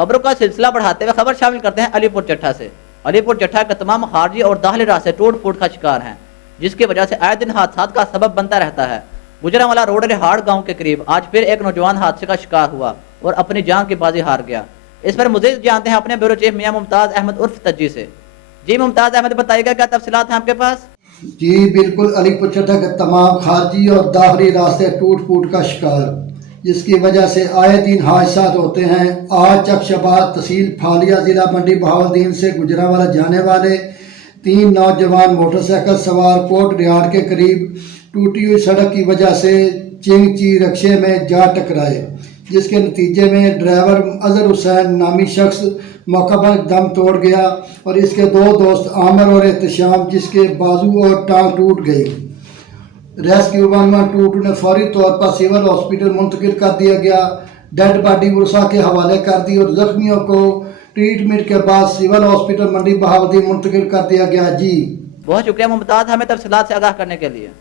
خبروں کا سلسلہ بڑھاتے ہوئے خبر شامل کرتے ہیں علی پور چٹھا سے۔ علی پور چٹھا کا تمام خارجی اور داخلی راستے ٹوٹ پھوٹ کا شکار ہیں، جس کی وجہ سے آئے دن حادثات کا سبب بنتا رہتا ہے۔ گجرانوالہ روڈ رہاڑ گاؤں کے قریب آج پھر ایک نوجوان حادثے کا شکار ہوا اور اپنی جان کی بازی ہار گیا۔ اس پر مزید جانتے ہیں اپنے بیورو چیف میاں ممتاز احمد عرف تجی سے۔ جی ممتاز احمد، بتائیے گا کیا تفصیلات ہیں آپ کے پاس؟ جی بالکل، علی پور چٹھا کے تمام خارجی اور داخلی راستے ٹوٹ پھوٹ کا شکار، جس کی وجہ سے آئے دن حادثات ہوتے ہیں۔ آج چکشاباد تحصیل پھالیا ضلع منڈی بہاولدین سے گجرانوالہ جانے والے 3 نوجوان موٹر سائیکل سوار کوٹ ریاڑ کے قریب ٹوٹی ہوئی سڑک کی وجہ سے چنگ چی رکشے میں جا ٹکرائے، جس کے نتیجے میں ڈرائیور اظہر حسین نامی شخص موقع پر دم توڑ گیا اور اس کے 2 دوست عامر اور احتشام، جس کے بازو اور ٹانگ ٹوٹ گئی۔ ریسکیو ون ٹوٹ نے فوری طور پر سول ہاسپٹل منتقل کر دیا گیا، ڈیڈ باڈی ورثاء کے حوالے کر دی اور زخمیوں کو ٹریٹمنٹ کے بعد سول ہاسپٹل منڈی بہاولدین منتقل کر دیا گیا۔ جی بہت شکریہ ممتاز، ہمیں تفصیلات سے آگاہ کرنے کے لیے۔